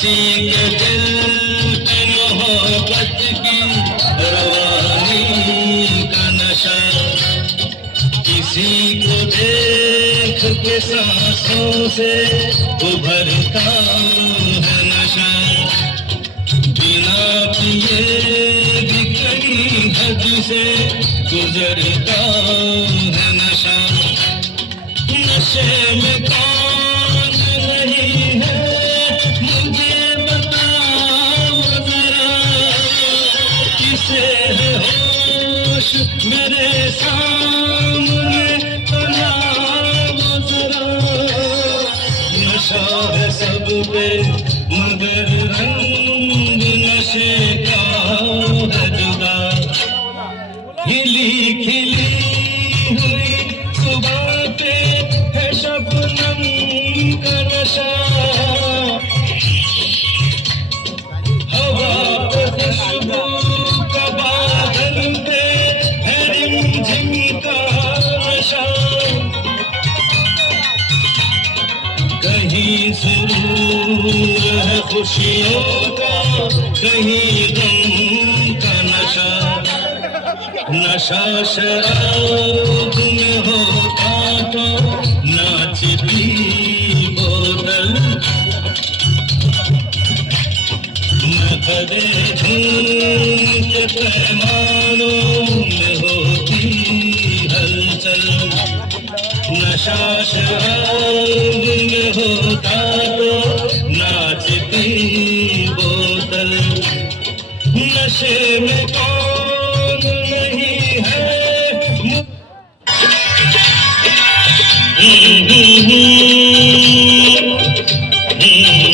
किसी के दिल पे मोहब्बत की रवानी का नशा, किसी को देख के सांसों से उभरता है नशा, बिना पिए भी कहीं हद से गुजरता है नशा। नशे में कौन नहीं है मुझे बताओ जरा, किसे है होश मेरे सामने तो लाओ जरा। नशा है सब पे मगर रंग नशे का है जुदा, खिली खिली हुई सुबह पे है शबनम का नशा, हवा पे खुशबू का बादल पे है रिमझिम का नशा, कहीं सुरूर है खुशियों का कहीं गम का नशा। नशा शराब में होता तो नाचती बोतल, नखरे झूम के पैमानों में होती हलचल। नशा शराब में होता तो नाचती बोतल, नशे में कौन नहीं है। Mm-hmm.